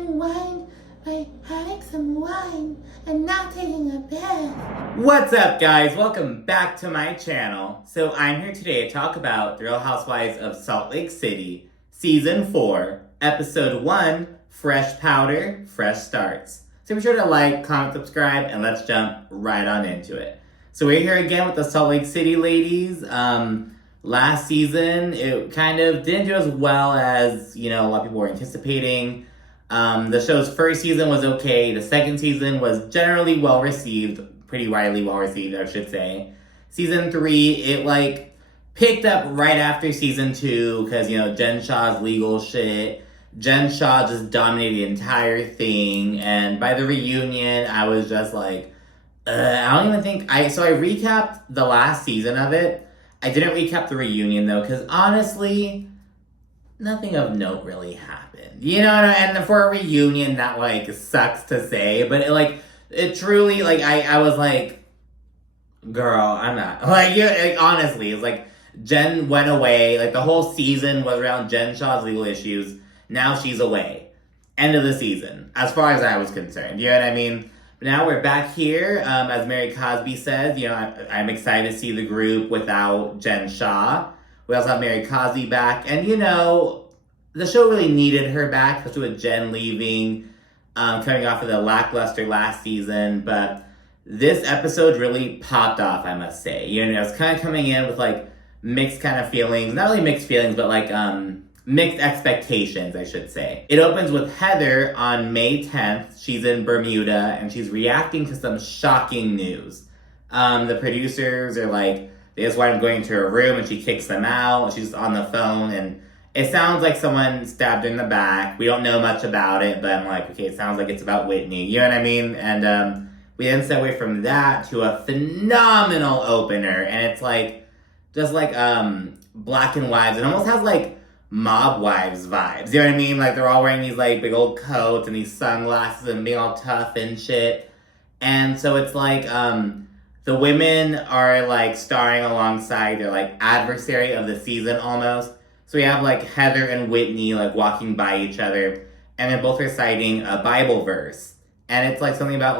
unwind by having some wine and not taking a bath. What's up, guys? Welcome back to my channel. So I'm here today to talk about The Real Housewives of Salt Lake City, Season 4, Episode 1, Fresh Powder, Fresh Starts. So be sure to like, comment, subscribe, and let's jump right on into it. So we're here again with the Salt Lake City ladies. Last season, it kind of didn't do as well as, a lot of people were anticipating. The show's first season was okay. The second season was generally well-received. Pretty widely well-received, I should say. Season 3, it, picked up right after Season 2, because, Jen Shah's legal shit. Jen Shah just dominated the entire thing, and by the reunion, I was just like, I don't even think, so I recapped the last season of it. I didn't recap the reunion, though, because honestly, nothing of note really happened. And for a reunion, that, sucks to say, but it truly, I was like, girl, I'm not. Honestly, it's Jen went away. The whole season was around Jen Shah's legal issues. Now she's away. End of the season, as far as I was concerned. You know what I mean? But now we're back here. As Mary Cosby says, I'm excited to see the group without Jen Shah. We also have Mary Cosby back. And, the show really needed her back, especially with Jen leaving, coming off of the lackluster last season. But this episode really popped off, I must say. It's kind of coming in with, mixed kind of feelings. Not really mixed feelings, but, mixed expectations, I should say. It opens with Heather on May 10th. She's in Bermuda, and she's reacting to some shocking news. The producers are they just want him going into her room, and she kicks them out. She's on the phone, and it sounds like someone stabbed her in the back. We don't know much about it, but I'm okay, it sounds like it's about Whitney. You know what I mean? And we then segue from that to a phenomenal opener, and it's just Black and Wives. It almost has Mob Wives vibes. You know what I mean? They're all wearing these big old coats and these sunglasses and being all tough and shit. And so it's the women are starring alongside their adversary of the season almost. So we have Heather and Whitney walking by each other, and they're both reciting a Bible verse. And it's something about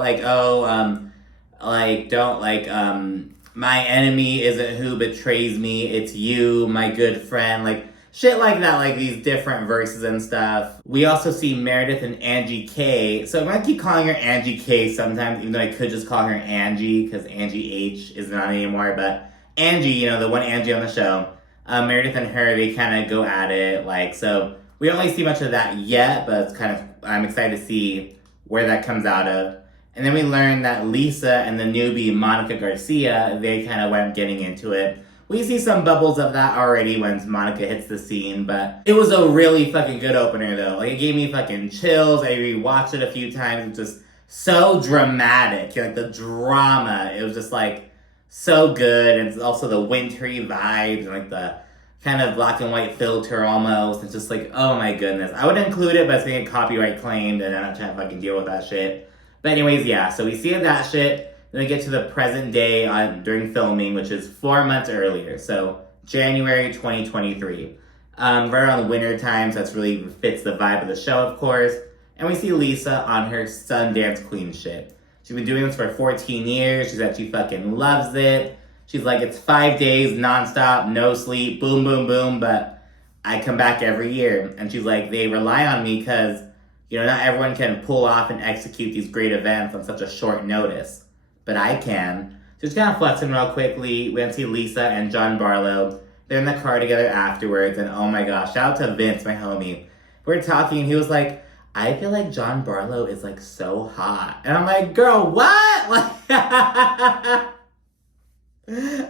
my enemy isn't who betrays me, it's you, my good friend. Shit like that, these different verses and stuff. We also see Meredith and Angie K. So I'm gonna keep calling her Angie K sometimes, even though I could just call her Angie, because Angie H is not anymore. But Angie, the one Angie on the show, Meredith and her, they kind of go at it. So we don't really see much of that yet, but it's I'm excited to see where that comes out of. And then we learn that Lisa and the newbie Monica Garcia, they kind of went getting into it. We see some bubbles of that already when Monica hits the scene, but it was a really fucking good opener, though. It gave me fucking chills. I rewatched it a few times. It was just so dramatic. The drama, it was just, so good. And it's also the wintry vibes and, the kind of black and white filter almost. It's just oh my goodness. I would include it, but it's being copyright claimed, and I'm not trying to fucking deal with that shit. But anyways, yeah, so we see that shit. Then we get to the present day during filming, which is 4 months earlier. So January 2023. Right around winter time, so that's really fits the vibe of the show, of course. And we see Lisa on her Sundance Queen shit. She's been doing this for 14 years. She said she fucking loves it. She's it's 5 days, nonstop, no sleep, boom, boom, boom. But I come back every year. And she's they rely on me because, not everyone can pull off and execute these great events on such a short notice. But I can. So just kind of flexing real quickly. We then see Lisa and John Barlow. They're in the car together afterwards. And oh my gosh, shout out to Vince, my homie. We're talking and he was I feel John Barlow is so hot. And I'm girl, what?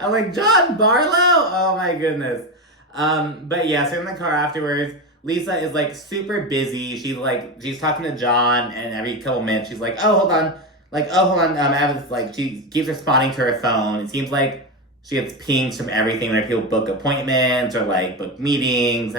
I'm John Barlow? Oh my goodness. But yeah, so in the car afterwards, Lisa is super busy. She's talking to John, and every couple minutes she's oh, hold on. I have this, she keeps responding to her phone. It seems she gets pings from everything when people book appointments or, book meetings.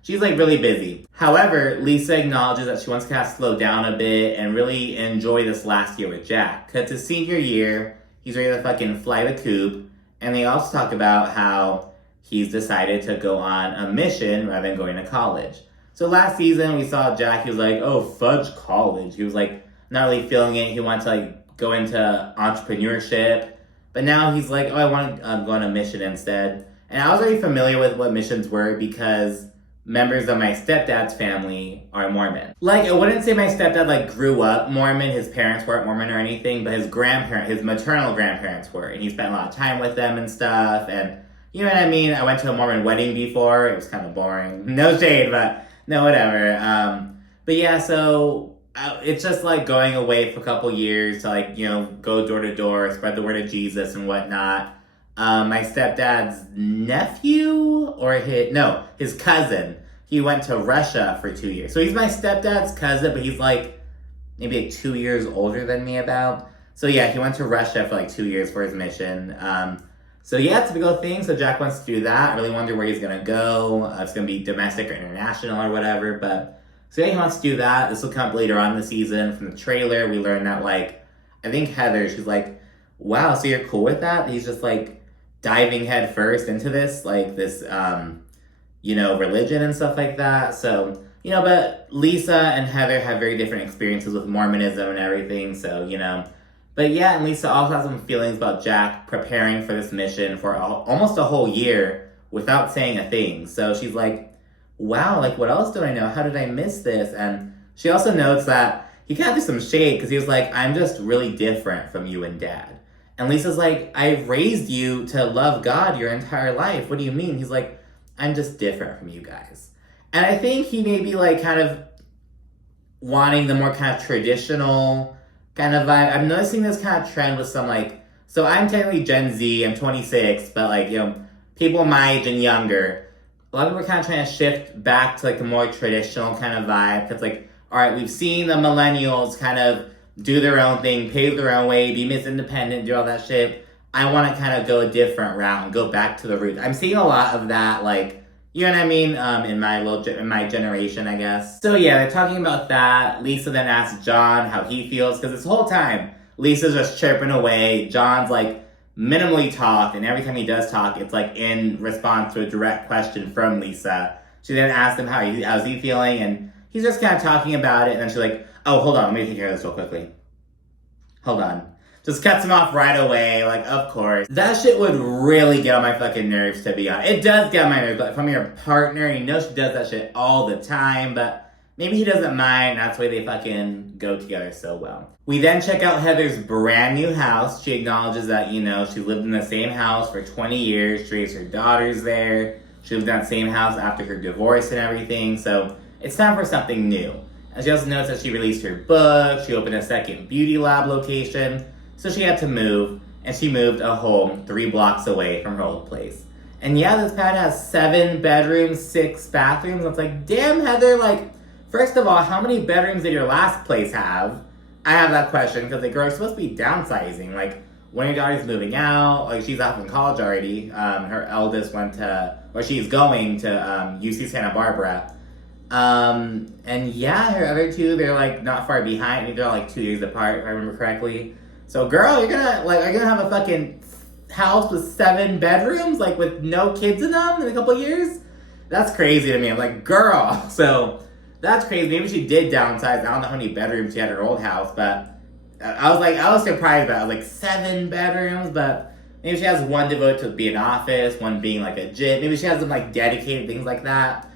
She's, really busy. However, Lisa acknowledges that she wants to kind of slow down a bit and really enjoy this last year with Jack. Because it's his senior year, he's ready to fucking fly the coop. And they also talk about how he's decided to go on a mission rather than going to college. So So last season we saw Jack, he was like, oh, fudge college. He was like, not really feeling it. He wanted to like go into entrepreneurship. But now he's like, oh, I want to go on a mission instead. And I was already familiar with what missions were because members of my stepdad's family are Mormon. Like, I wouldn't say my stepdad like grew up Mormon. His parents weren't Mormon or anything, but his maternal grandparents were. And he spent a lot of time with them and stuff. And you know what I mean? I went to a Mormon wedding before. It was kind of boring. No shade, but no, whatever. But yeah, so it's just like going away for a couple years to like, you know, go door to door, spread the word of Jesus and whatnot. My stepdad's nephew his cousin, he went to Russia for 2 years. So he's my stepdad's cousin, but he's like maybe like 2 years older than me about. So yeah, he went to Russia for like 2 years for his mission. So yeah, typical thing. So Jack wants to do that. I really wonder where he's gonna go. It's gonna be domestic or international or whatever. But so yeah, he wants to do that. This will come up later on in the season. From the trailer, we learned that like, I think Heather, she's like, wow, so you're cool with that? He's just like diving head first into this, like this, you know, religion and stuff like that. So, you know, but Lisa and Heather have very different experiences with Mormonism and everything. So, you know, but yeah, and Lisa also has some feelings about Jack preparing for this mission for almost a whole year without saying a thing. So she's like, wow, like what else do I know? How did I miss this? And she also notes that he kind of threw some shade because he was like, I'm just really different from you and Dad. And Lisa's like, I raised you to love God your entire life. What do you mean? He's like, I'm just different from you guys. And I think he may be like kind of wanting the more kind of traditional kind of vibe. I'm noticing this kind of trend with some like, so I'm technically Gen Z, I'm 26, but like, you know, people my age and younger, a lot of people are kind of trying to shift back to like a more traditional kind of vibe. Because like, all right, we've seen the millennials kind of do their own thing, pave their own way, be Miss Independent, do all that shit. I want to kind of go a different route and go back to the roots. I'm seeing a lot of that, like, you know what I mean, in my generation, I guess. So yeah, they're talking about that. Lisa then asks John how he feels, because this whole time, Lisa's just chirping away. John's like minimally talked, and every time he does talk, it's like in response to a direct question from Lisa. She then asks him how's he feeling, and he's just kind of talking about it, and then she's like, oh, hold on, let me take care of this real quickly. Hold on. Just cuts him off right away, like, of course. That shit would really get on my fucking nerves, to be honest. It does get on my nerves, but if I'm your partner, you know she does that shit all the time, but maybe he doesn't mind, that's why they fucking go together so well. We then check out Heather's brand new house. She acknowledges that, you know, she lived in the same house for 20 years. She raised her daughters there. She lived in that same house after her divorce and everything, so it's time for something new. And she also notes that she released her book, she opened a second beauty lab location, so she had to move, and she moved a home 3 blocks away from her old place. And yeah, this pad has 7 bedrooms, 6 bathrooms. It's like, damn, Heather, like, first of all, how many bedrooms did your last place have? I have that question, because the girl's supposed to be downsizing. Like, when your daughter's moving out, like, she's off in college already. Her eldest she's going to UC Santa Barbara. And yeah, her other 2, they're like not far behind. I think they're like 2 years apart, if I remember correctly. So girl, are you gonna have a fucking house with 7 bedrooms, like with no kids in them in a couple years? That's crazy to me. I'm like, girl. So that's crazy. Maybe she did downsize. I don't know how many bedrooms she had in her old house, but I was surprised about it. I was like, 7 bedrooms, but maybe she has 1 devoted to be an office, 1 being like a gym. Maybe she has them like dedicated things like that.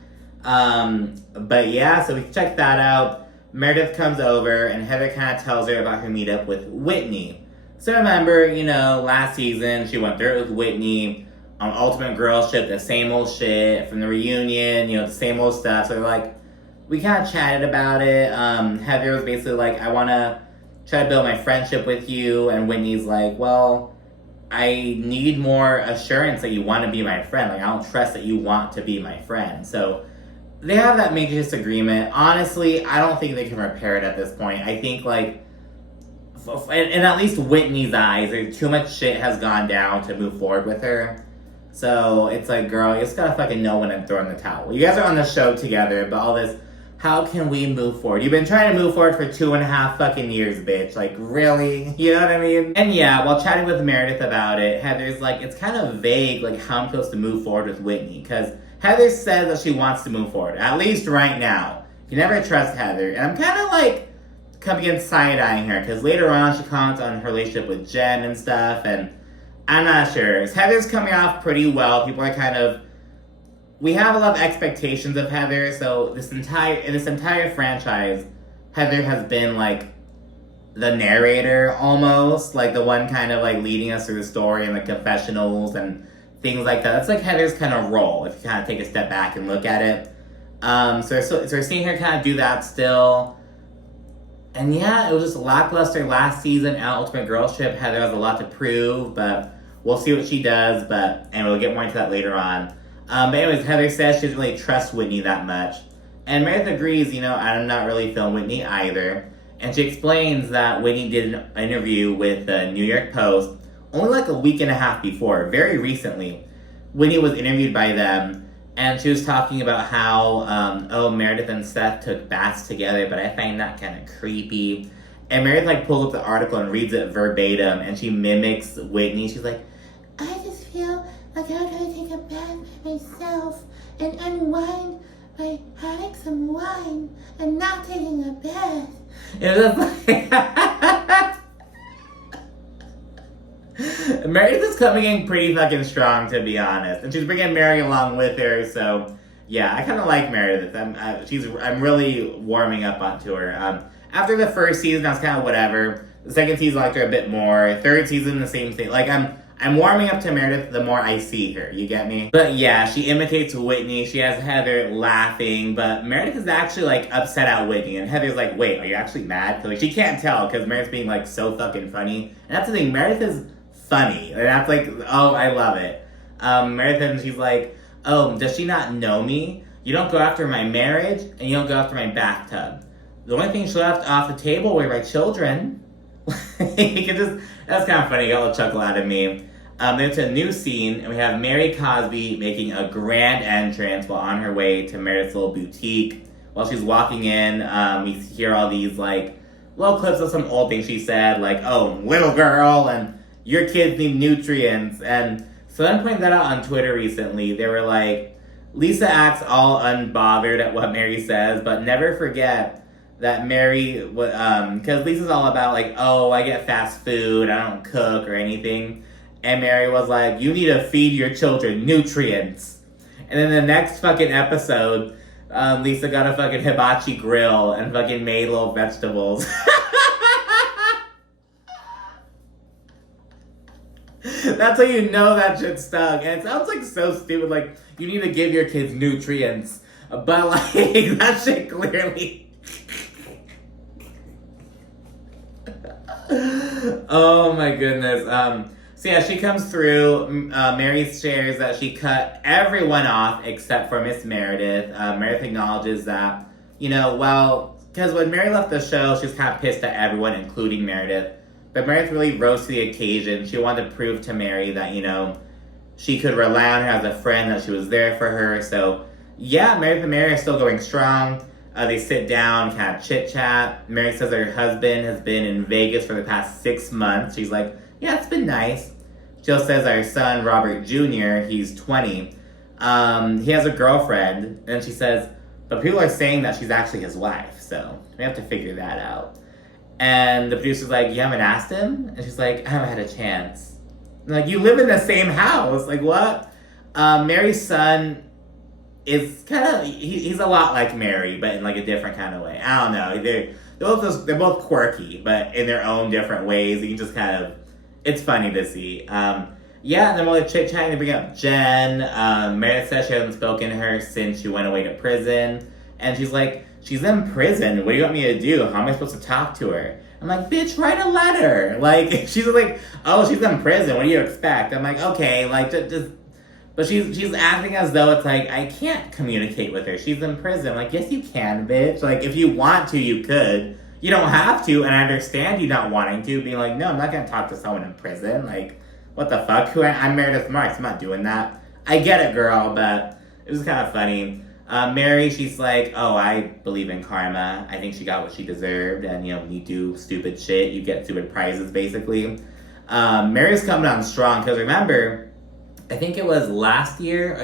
But yeah, so we check that out. Meredith comes over, and Heather kind of tells her about her meetup with Whitney. So remember, you know, last season, she went through it with Whitney on Ultimate Girlship, the same old shit from the reunion, you know, the same old stuff. So they're like, we kind of chatted about it. Heather was basically like, I want to try to build my friendship with you. And Whitney's like, well, I need more assurance that you want to be my friend. Like, I don't trust that you want to be my friend. So they have that major disagreement. Honestly, I don't think they can repair it at this point. I think, like, in at least Whitney's eyes, too much shit has gone down to move forward with her. So it's like, girl, you just gotta fucking know when I'm throwing the towel. You guys are on the show together, but all this, how can we move forward? You've been trying to move forward for 2.5 fucking years, bitch. Like, really? You know what I mean? And yeah, while chatting with Meredith about it, Heather's like, it's kind of vague, like, how I'm supposed to move forward with Whitney. Because Heather says that she wants to move forward, at least right now. You never trust Heather. And I'm kind of like coming in side-eyeing her, because later on she comments on her relationship with Jen and stuff, and I'm not sure. Heather's coming off pretty well. People are kind of, we have a lot of expectations of Heather, so in this entire franchise, Heather has been like the narrator almost, like the one kind of like leading us through the story and the confessionals and things like that. That's like Heather's kind of role, if you kind of take a step back and look at it. So we're seeing her kind of do that still. And yeah, it was just lackluster last season at Ultimate Girls Trip. Heather has a lot to prove, but we'll see what she does, and we'll get more into that later on. But anyways, Heather says she doesn't really trust Whitney that much. And Meredith agrees, I'm not really feeling Whitney either. And she explains that Whitney did an interview with the New York Post only like a week and a half before, very recently. Whitney was interviewed by them, and she was talking about how, Meredith and Seth took baths together, but I find that kind of creepy. And Meredith pulls up the article and reads it verbatim, and she mimics Whitney. She's like, I just feel like I gotta take a bath by myself and unwind by having some wine and not taking a bath. It was like Meredith is coming in pretty fucking strong, to be honest, and she's bringing Mary along with her. So yeah, I kind of like Meredith. I'm really warming up onto her. After the first season, I was kind of whatever. The second season, I liked her a bit more. Third season, the same thing. Like I'm warming up to Meredith the more I see her. You get me? But yeah, she imitates Whitney. She has Heather laughing, but Meredith is actually upset at Whitney, and Heather's like, "Wait, are you actually mad?" Cause she can't tell because Meredith's being so fucking funny. And that's the thing. Meredith is funny, and that's oh, I love it. Meredith, and she's like, "Oh, does she not know me? You don't go after my marriage, and you don't go after my bathtub. The only thing she left off the table were my children." That's kind of funny. Got a chuckle out of me. Then it's a new scene, and we have Mary Cosby making a grand entrance while on her way to Meredith's little boutique. While she's walking in, we hear all these little clips of some old things she said, "Oh, little girl," and "your kids need nutrients." And so I'm pointing that out on Twitter recently. They were like, Lisa acts all unbothered at what Mary says, but never forget that Mary, because Lisa's all about "Oh, I get fast food, I don't cook or anything." And Mary was like, "You need to feed your children nutrients." And then the next fucking episode, Lisa got a fucking hibachi grill and fucking made little vegetables. That's how you know that shit stuck. And it sounds so stupid, you need to give your kids nutrients. But that shit clearly... Oh my goodness. So yeah, she comes through. Mary shares that she cut everyone off except for Miss Meredith. Meredith acknowledges that, because when Mary left the show, she was kind of pissed at everyone, including Meredith. But Meredith really rose to the occasion. She wanted to prove to Mary that, she could rely on her as a friend, that she was there for her. So yeah, Meredith and Mary are still going strong. They sit down, kind of chit-chat. Mary says that her husband has been in Vegas for the past 6 months. She's like, yeah, it's been nice. Jill says that her son, Robert Jr., he's 20. He has a girlfriend. And she says, but people are saying that she's actually his wife. So we have to figure that out. And the producer's like, you haven't asked him? And she's like, I haven't had a chance. And you live in the same house. What? Mary's son is kind of, he's a lot like Mary, but in a different kind of way. I don't know. They're both quirky, but in their own different ways. You can just kind of, it's funny to see. Yeah, and then while they're chit-chatting, they bring up Jen. Meredith says she hasn't spoken to her since she went away to prison. And she's like, she's in prison. What do you want me to do? How am I supposed to talk to her? I'm like, bitch, write a letter. She's like, oh, she's in prison. What do you expect? I'm like, okay, just... But she's acting as though it's I can't communicate with her. She's in prison. Yes, you can, bitch. If you want to, you could. You don't have to, and I understand you not wanting to. Being no, I'm not going to talk to someone in prison. What the fuck? I'm Meredith Marks. I'm not doing that. I get it, girl, but it was kind of funny. Mary, she's like, oh, I believe in karma. I think she got what she deserved. And, when you do stupid shit, you get stupid prizes, basically. Mary's coming on strong, because remember... I think it was last year.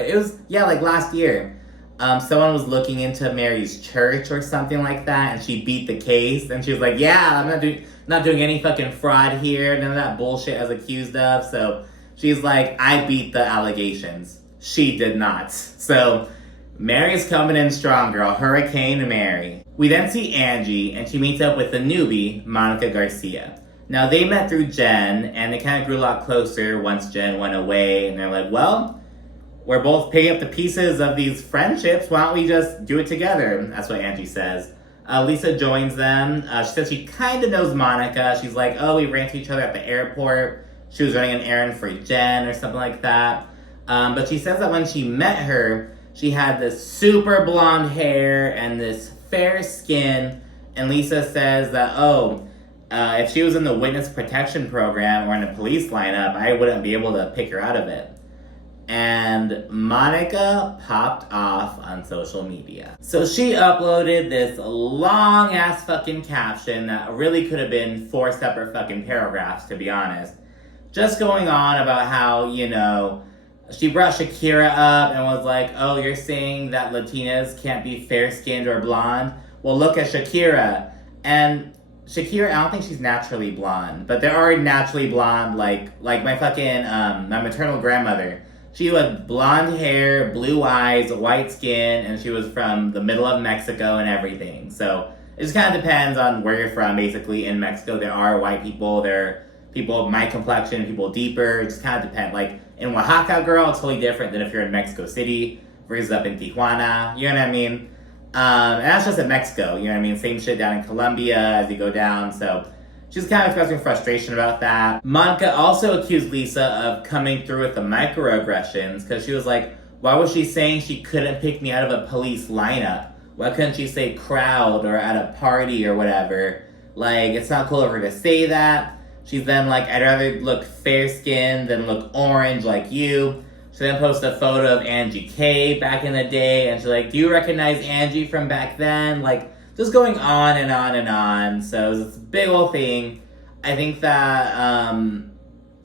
Like last year. Someone was looking into Mary's church or something like that, and she beat the case, and she was like, "Yeah, I'm not doing any fucking fraud here, none of that bullshit I was accused of." So she's like, "I beat the allegations." She did not. So Mary's coming in strong, girl. Hurricane Mary. We then see Angie, and she meets up with the newbie, Monica Garcia. Now, they met through Jen, and they kind of grew a lot closer once Jen went away, and they're like, well, we're both picking up the pieces of these friendships. Why don't we just do it together? That's what Angie says. Lisa joins them. She says she kind of knows Monica. She's like, oh, we ran into each other at the airport. She was running an errand for Jen or something like that. But she says that when she met her, she had this super blonde hair and this fair skin. And Lisa says that, if she was in the witness protection program or in a police lineup, I wouldn't be able to pick her out of it. And Monica popped off on social media. So she uploaded this long ass fucking caption that really could have been 4 separate fucking paragraphs, to be honest. Just going on about how, she brought Shakira up and was like, oh, you're saying that Latinas can't be fair-skinned or blonde? Well, look at Shakira. And Shakira, I don't think she's naturally blonde, but there are naturally blonde, like my fucking, my maternal grandmother. She had blonde hair, blue eyes, white skin, and she was from the middle of Mexico and everything. So it just kind of depends on where you're from, basically. In Mexico, there are white people, there are people of my complexion, people deeper. It just kind of depends. Like, in Oaxaca, girl, it's totally different than if you're in Mexico City versus up in Tijuana. You know what I mean? And that's just in Mexico. You know what I mean? Same shit down in Colombia as you go down. So she's kind of expressing frustration about that. Monica also accused Lisa of coming through with the microaggressions because she was like, why was she saying she couldn't pick me out of a police lineup? Why couldn't she say crowd or at a party or whatever? Like, it's not cool of her to say that. She's then like, I'd rather look fair-skinned than look orange like you. She then posted a photo of Angie K back in the day, and she's like, do you recognize Angie from back then? Like, just going on and on and on. So it was this big old thing. I think that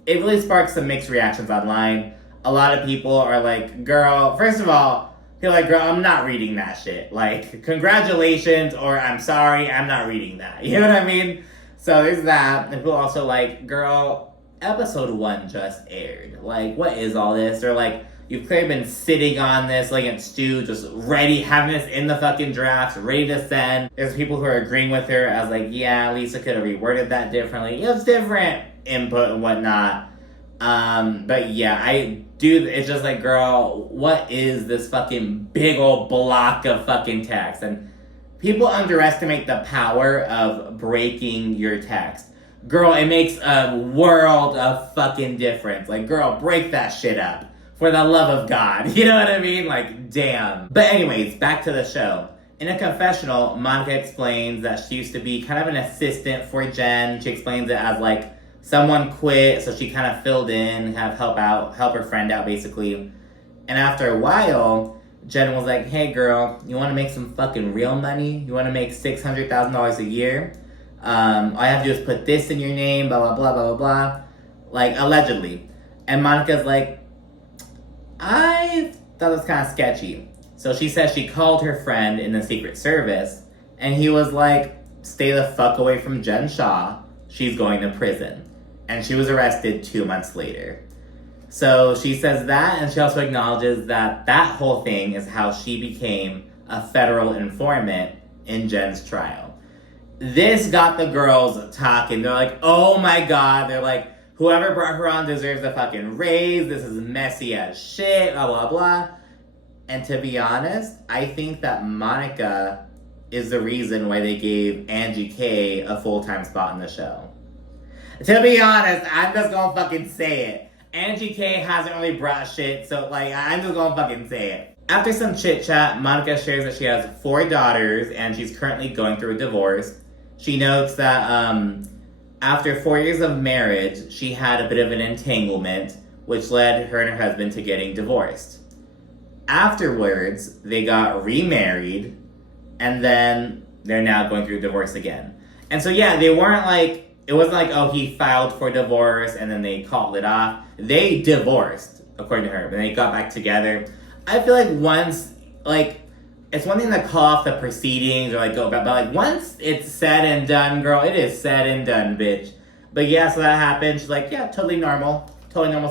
it really sparked some mixed reactions online. A lot of people are like, girl, first of all, feel like, girl, I'm not reading that shit. Like, congratulations, or I'm sorry, I'm not reading that. You know what I mean? So there's that. And people also like, girl, episode 1 just aired. Like, what is all this? Or like, you've clearly been sitting on this like in stew, just ready, having this in the fucking drafts, ready to send. There's people who are agreeing with her as like, yeah, Lisa could have reworded that differently. It's different input and whatnot. But yeah, it's just like, girl, what is this fucking big old block of fucking text? And people underestimate the power of breaking your text. Girl, it makes a world of fucking difference. Like, girl, break that shit up. For the love of God. You know what I mean? Like, damn. But anyways, back to the show. In a confessional, Monica explains that she used to be kind of an assistant for Jen. She explains it as like, someone quit, so she kind of filled in, kind of help her friend out, basically. And after a while, Jen was like, hey girl, you want to make some fucking real money? You want to make $600,000 a year? All I have to do is put this in your name, blah, blah, blah, blah, blah, blah. Like, allegedly. And Monica's like, I thought it was kind of sketchy. So she says she called her friend in the Secret Service, and he was like, stay the fuck away from Jen Shaw. She's going to prison. And she was arrested 2 months later. So she says that, and she also acknowledges that that whole thing is how she became a federal informant in Jen's trial. This got the girls talking. They're like, oh my God. They're like, whoever brought her on deserves a fucking raise. This is messy as shit, blah, blah, blah. And to be honest, I think that Monica is the reason why they gave Angie K a full-time spot in the show. To be honest, I'm just gonna fucking say it. Angie K hasn't really brought shit, so like, I'm just gonna fucking say it. After some chit-chat, Monica shares that she has 4 daughters and she's currently going through a divorce. She notes that after 4 years of marriage, she had a bit of an entanglement, which led her and her husband to getting divorced. Afterwards, they got remarried, and then they're now going through divorce again. And so yeah, they weren't like, it wasn't like, oh, he filed for divorce and then they called it off. They divorced. according to her. But they got back together. I feel like once, like, it's one thing to call off the proceedings or like go back, but like once it's said and done, girl, it is said and done, bitch. But yeah, so that happened. She's like, yeah, totally normal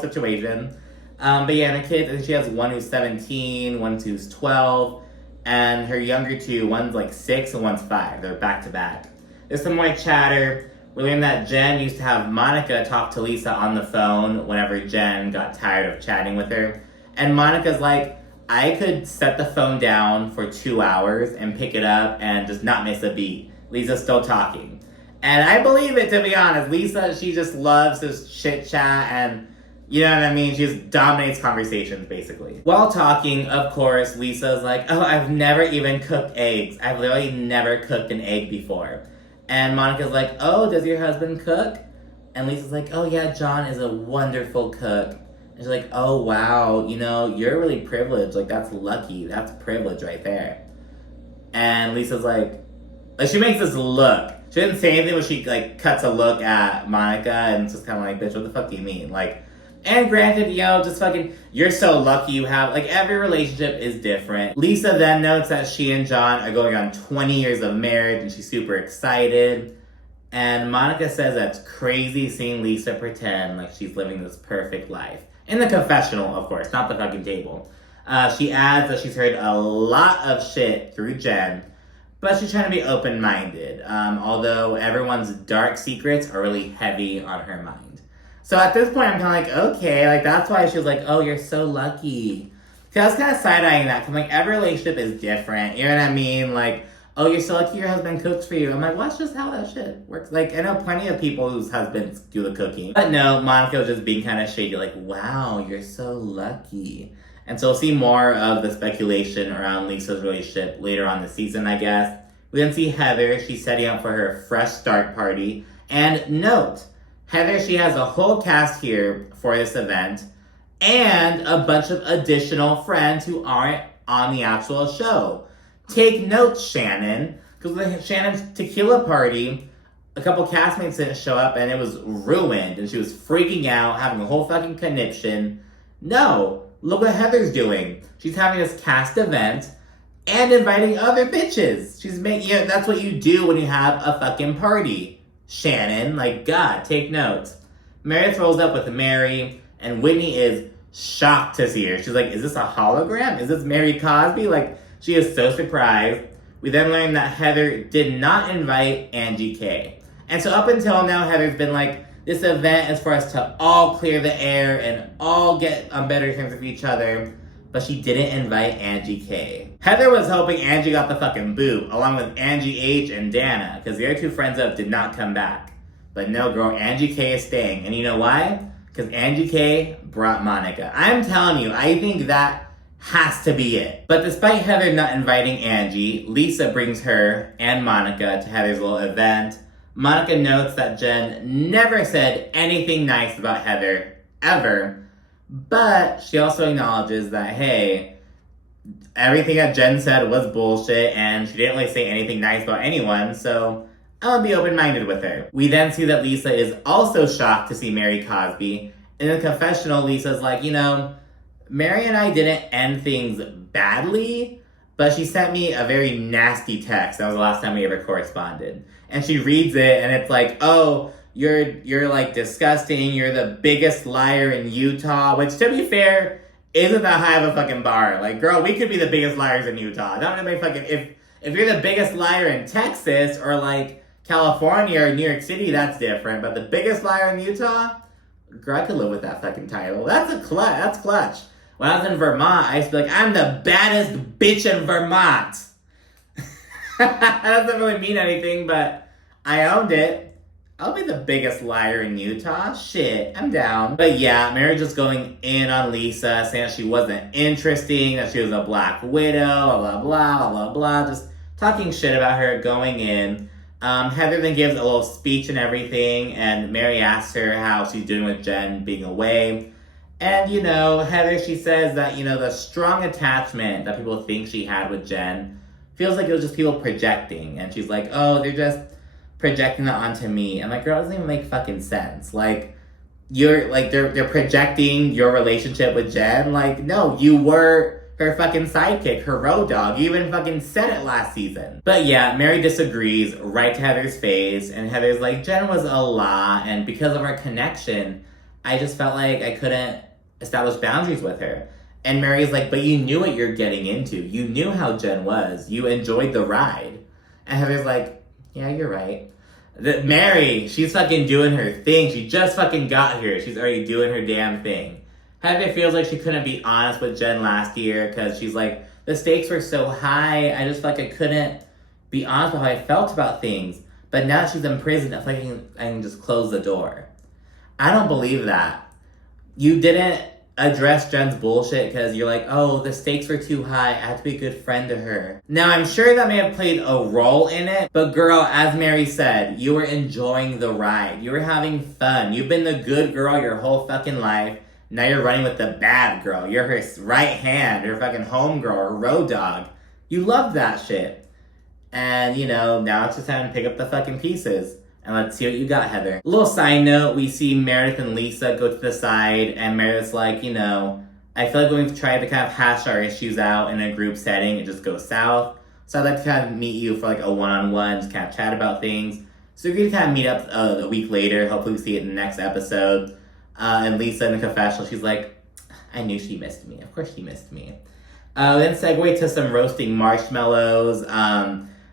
situation. But yeah, and her kids, and she has one who's 17, one who's 12, and her younger two, one's like 6 and one's 5. They're back to back. There's some more chatter. We learned that Jen used to have Monica talk to Lisa on the phone whenever Jen got tired of chatting with her. And Monica's like, I could set the phone down for 2 hours and pick it up and just not miss a beat. Lisa's still talking. And I believe it, to be honest. Lisa, she just loves this chit chat and, you know what I mean? She just dominates conversations, basically. While talking, of course, Lisa's like, oh, I've never even cooked eggs. I've literally never cooked an egg before. And Monica's like, oh, does your husband cook? And Lisa's like, oh yeah, John is a wonderful cook. And she's like, oh wow, you know, you're really privileged. Like, that's lucky. That's privilege right there. And Lisa's like, she makes this look. She didn't say anything, but she like cuts a look at Monica and it's just kind of like, bitch, what the fuck do you mean? Like, and granted, you know, just fucking, you're so lucky you have, like, every relationship is different. Lisa then notes that she and John are going on 20 years of marriage and she's super excited. And Monica says that's crazy seeing Lisa pretend like she's living this perfect life. In the confessional, of course, not the fucking table. She adds that she's heard a lot of shit through Jen, but she's trying to be open-minded, although everyone's dark secrets are really heavy on her mind. So at this point, I'm kind of like, okay, like, that's why she was like, oh, you're so lucky. See, I was kind of side-eyeing that, because, like, every relationship is different, you know what I mean? Like, oh, you're so lucky your husband cooks for you. I'm like, well, that's just how that shit works. Like, I know plenty of people whose husbands do the cooking. But no, Monica was just being kind of shady, like, wow, you're so lucky. And so we'll see more of the speculation around Lisa's relationship later on this season, I guess. We then see Heather. She's setting up for her fresh start party. And note, Heather, she has a whole cast here for this event and a bunch of additional friends who aren't on the actual show. Take note, Shannon, because with Shannon's tequila party, a couple castmates didn't show up and it was ruined and she was freaking out, having a whole fucking conniption. No, look what Heather's doing. She's having this cast event and inviting other bitches. She's making, you know, that's what you do when you have a fucking party. Shannon, like, God, take notes. Meredith rolls up with Mary, and Whitney is shocked to see her. She's like, is this a hologram? Is this Mary Cosby? Like, she is so surprised. We then learn that Heather did not invite Angie K. And so up until now, Heather's been like, this event is for us to all clear the air and all get on better terms with each other. But she didn't invite Angie K. Heather was hoping Angie got the fucking boot, along with Angie H and Dana, because the other two friends of did not come back. But no, girl, Angie K is staying. And you know why? Because Angie K brought Monica. I'm telling you, I think that has to be it. But despite Heather not inviting Angie, Lisa brings her and Monica to Heather's little event. Monica notes that Jen never said anything nice about Heather, ever. But she also acknowledges that, hey, everything that Jen said was bullshit and she didn't really say anything nice about anyone, so I'll be open-minded with her. We then see that Lisa is also shocked to see Mary Cosby. In the confessional, Lisa's like, you know, Mary and I didn't end things badly, but she sent me a very nasty text. That was the last time we ever corresponded. And she reads it and it's like, oh, You're like disgusting. You're the biggest liar in Utah, which to be fair, isn't that high of a fucking bar. Like, girl, we could be the biggest liars in Utah. Not really fucking, if you're the biggest liar in Texas or like California or New York City, that's different. But the biggest liar in Utah, girl, I could live with that fucking title. That's clutch. When I was in Vermont, I used to be like, I'm the baddest bitch in Vermont. That doesn't really mean anything, but I owned it. I'll be the biggest liar in Utah. Shit, I'm down. But yeah, Mary just going in on Lisa, saying that she wasn't interesting, that she was a black widow, blah, blah, blah, blah, blah, blah. Just talking shit about her, going in. Heather then gives a little speech and everything, and Mary asks her how she's doing with Jen being away. And, you know, Heather, she says that, you know, the strong attachment that people think she had with Jen feels like it was just people projecting. And she's like, oh, they're just projecting that onto me. I'm like, girl, it doesn't even make fucking sense. Like, you're like they're projecting your relationship with Jen. Like, no, you were her fucking sidekick, her road dog. You even fucking said it last season. But yeah, Mary disagrees right to Heather's face, and Heather's like, Jen was a lot, and because of our connection, I just felt like I couldn't establish boundaries with her. And Mary's like, but you knew what you're getting into. You knew how Jen was. You enjoyed the ride. And Heather's like, yeah, you're right. Mary, she's fucking doing her thing. She just fucking got here. She's already doing her damn thing. Heather feels like she couldn't be honest with Jen last year because she's like, the stakes were so high. I just felt like I couldn't be honest with how I felt about things. But now she's in prison. I feel like I can just close the door. I don't believe that. You didn't address Jen's bullshit because you're like, oh, the stakes were too high. I have to be a good friend to her. Now, I'm sure that may have played a role in it, but girl, as Mary said, you were enjoying the ride. You were having fun. You've been the good girl your whole fucking life. Now you're running with the bad girl. You're her right hand, her fucking home girl, her road dog. You love that shit. And, now it's just time to pick up the fucking pieces. And let's see what you got, Heather. A little side note, we see Meredith and Lisa go to the side, and Meredith's like, I feel like when we've tried to kind of hash our issues out in a group setting, it just goes south. So I'd like to kind of meet you for like a one-on-one, just kind of chat about things. So we're going to kind of meet up a week later. Hopefully we see it in the next episode. And Lisa in the confessional, she's like, I knew she missed me. Of course she missed me. Then segue to some roasting marshmallows.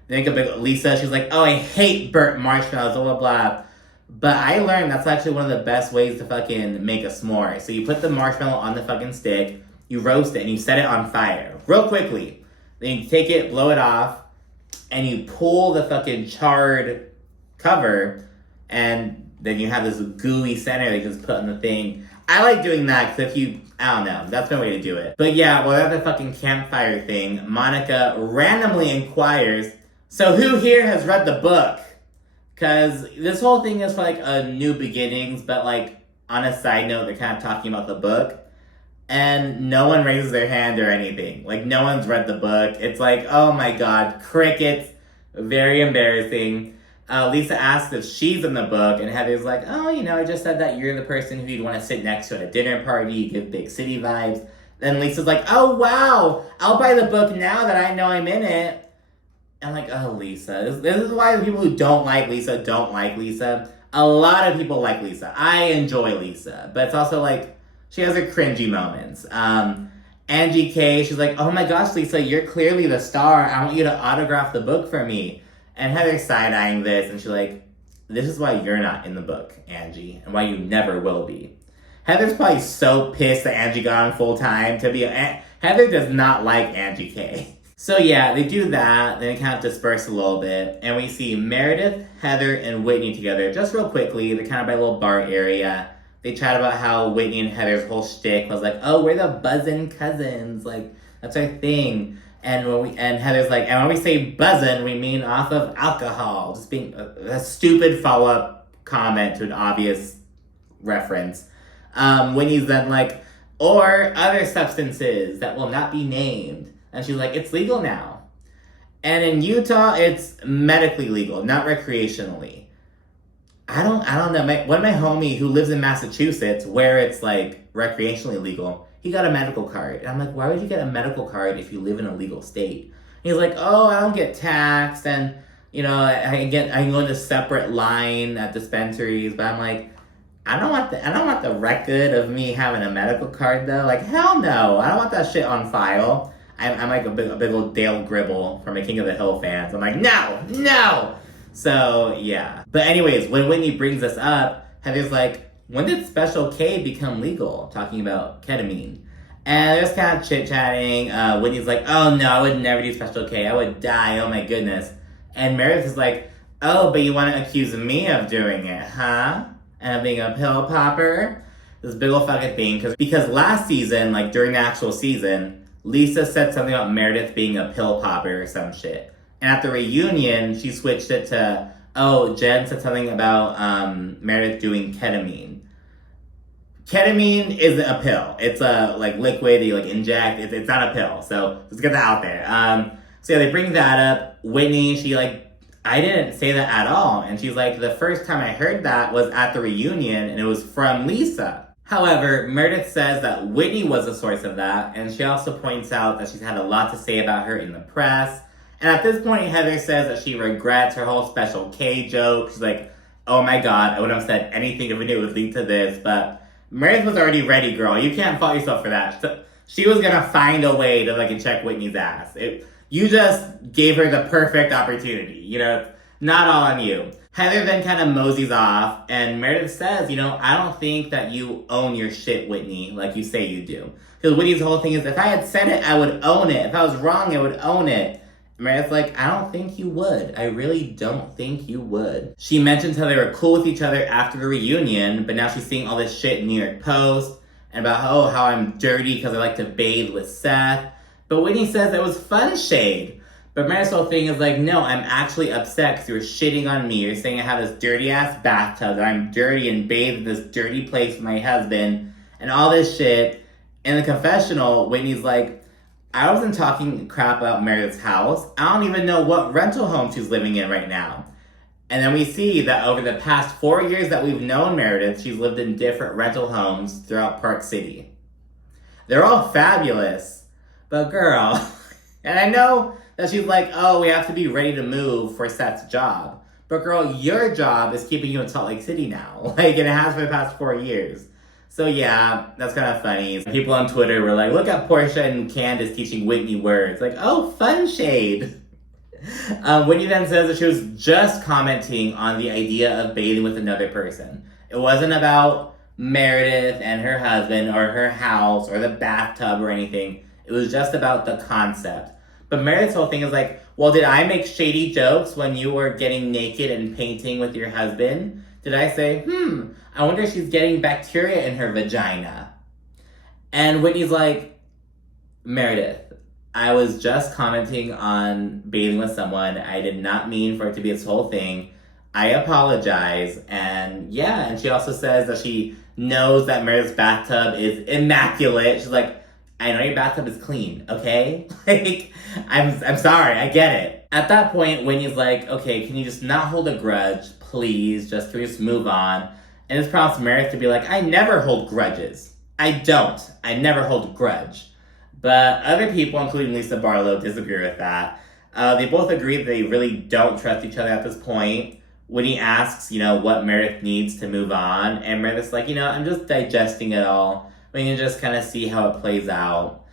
Lisa, she's like, oh, I hate burnt marshmallows, blah, blah, blah. But I learned that's actually one of the best ways to fucking make a s'more. So you put the marshmallow on the fucking stick, you roast it, and you set it on fire real quickly. Then you take it, blow it off, and you pull the fucking charred cover, and then you have this gooey center that you just put on the thing. I like doing that because I don't know, that's my way to do it. But yeah, while at the fucking campfire thing, Monica randomly inquires, so who here has read the book? Because this whole thing is for like a new beginnings, but like on a side note, they're kind of talking about the book. And no one raises their hand or anything. Like no one's read the book. It's like, oh my god, crickets. Very embarrassing. Lisa asks if she's in the book, and Heather's like, oh, I just said that you're the person who you'd want to sit next to at a dinner party. You give big city vibes. Then Lisa's like, oh wow, I'll buy the book now that I know I'm in it. I'm like, oh, Lisa. This is why the people who don't like Lisa don't like Lisa. A lot of people like Lisa. I enjoy Lisa. But it's also like, she has her cringy moments. Angie K, she's like, oh my gosh, Lisa, you're clearly the star. I want you to autograph the book for me. And Heather's side-eyeing this, and she's like, this is why you're not in the book, Angie, and why you never will be. Heather's probably so pissed that Angie got on full-time to be Heather does not like Angie K. So yeah, they do that, then they kind of disperse a little bit, and we see Meredith, Heather, and Whitney together. Just real quickly, they're kind of by a little bar area. They chat about how Whitney and Heather's whole shtick was like, oh, we're the buzzin' cousins, like, that's our thing. And Heather's like, and when we say buzzin', we mean off of alcohol. Just being a stupid follow-up comment to an obvious reference. Whitney's then like, or other substances that will not be named. And she's like, it's legal now. And in Utah, it's medically legal, not recreationally. I don't know. One of my homie who lives in Massachusetts, where it's like recreationally legal, he got a medical card. And I'm like, why would you get a medical card if you live in a legal state? And he's like, oh, I don't get taxed, and I can go into separate line at dispensaries. But I'm like, I don't want the record of me having a medical card though. Like, hell no. I don't want that shit on file. I'm like a big old Dale Gribble from a King of the Hill fans. I'm like, no. So yeah. But anyways, when Whitney brings this up, Heather's like, when did Special K become legal? Talking about ketamine. And they're just kind of chit-chatting. Whitney's like, oh no, I would never do Special K. I would die, oh my goodness. And Meredith is like, oh, but you want to accuse me of doing it, huh? And of being a pill popper? This big old fucking thing. Because last season, like during the actual season, Lisa said something about Meredith being a pill popper or some shit. And at the reunion, she switched it to, oh, Jen said something about Meredith doing ketamine. Ketamine isn't a pill. It's a like liquid you like inject. It's not a pill. So let's get that out there. So yeah, they bring that up. Whitney, she like I didn't say that at all. And she's like, the first time I heard that was at the reunion, and it was from Lisa. However, Meredith says that Whitney was the source of that, and she also points out that she's had a lot to say about her in the press. And at this point, Heather says that she regrets her whole Special K joke. She's like, oh my god, I wouldn't have said anything if we knew it would lead to this. But Meredith was already ready, girl. You can't fault yourself for that. She was gonna find a way to like check Whitney's ass. You just gave her the perfect opportunity. You know, not all on you. Heather then kind of moseys off, and Meredith says, you know, I don't think that you own your shit, Whitney, like you say you do. Because Whitney's whole thing is, if I had said it, I would own it. If I was wrong, I would own it. Meredith's like, I don't think you would. I really don't think you would. She mentions how they were cool with each other after the reunion, but now she's seeing all this shit in New York Post, and about, oh, how I'm dirty because I like to bathe with Seth. But Whitney says that was fun shade. But Meredith's whole thing is like, no, I'm actually upset because you were shitting on me. You're saying I have this dirty ass bathtub, that I'm dirty and bathed in this dirty place with my husband, and all this shit. In the confessional, Whitney's like, I wasn't talking crap about Meredith's house. I don't even know what rental home she's living in right now. And then we see that over the past 4 years that we've known Meredith, she's lived in different rental homes throughout Park City. They're all fabulous, but girl, and I know that she's like, oh, we have to be ready to move for Seth's job. But girl, your job is keeping you in Salt Lake City now. Like, and it has for the past 4 years. So yeah, that's kind of funny. People on Twitter were like, look at Portia and Candace teaching Whitney words. Like, oh, fun shade. Whitney then says that she was just commenting on the idea of bathing with another person. It wasn't about Meredith and her husband or her house or the bathtub or anything. It was just about the concept. But Meredith's whole thing is like, well, did I make shady jokes when you were getting naked and painting with your husband? Did I say, I wonder if she's getting bacteria in her vagina? And Whitney's like, Meredith, I was just commenting on bathing with someone. I did not mean for it to be this whole thing. I apologize. And yeah, and she also says that she knows that Meredith's bathtub is immaculate. She's like, I know your bathtub is clean, okay? Like, I'm sorry, I get it. At that point, Whitney's like, okay, can you just not hold a grudge, please? Can we just move on? And this prompts Meredith to be like, I never hold grudges. I don't. I never hold a grudge. But other people, including Lisa Barlow, disagree with that. They both agree that they really don't trust each other at this point. Whitney asks, what Meredith needs to move on. And Meredith's like, I'm just digesting it all. We can just kind of see how it plays out.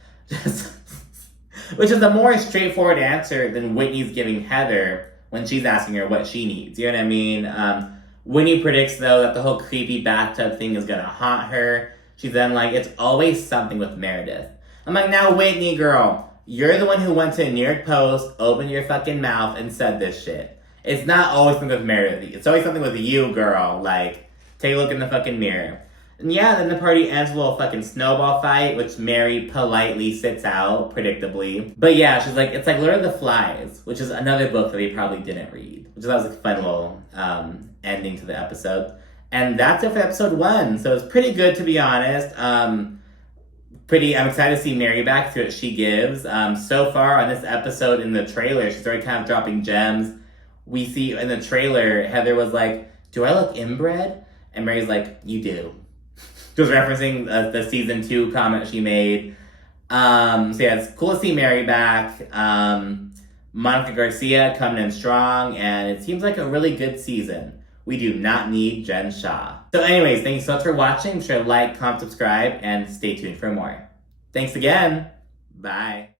Which is a more straightforward answer than Whitney's giving Heather when she's asking her what she needs. You know what I mean? Whitney predicts, though, that the whole creepy bathtub thing is going to haunt her. She's then like, it's always something with Meredith. I'm like, now, Whitney, girl, you're the one who went to New York Post, opened your fucking mouth, and said this shit. It's not always something with Meredith. It's always something with you, girl. Like, take a look in the fucking mirror. And yeah, then the party ends with a little fucking snowball fight, which Mary politely sits out, predictably. But yeah, she's like, it's like Lord of the Flies, which is another book that they probably didn't read. Which that was a fun little ending to the episode. And that's it for episode 1. So it's pretty good, to be honest. I'm excited to see Mary back, see what she gives. So far on this episode in the trailer, she's already kind of dropping gems. We see in the trailer, Heather was like, do I look inbred? And Mary's like, you do. She was referencing the season 2 comment she made. So yeah, it's cool to see Mary back. Monica Garcia coming in strong, and it seems like a really good season. We do not need Jen Shah. So anyways, thanks so much for watching. Be sure to like, comment, subscribe, and stay tuned for more. Thanks again. Bye.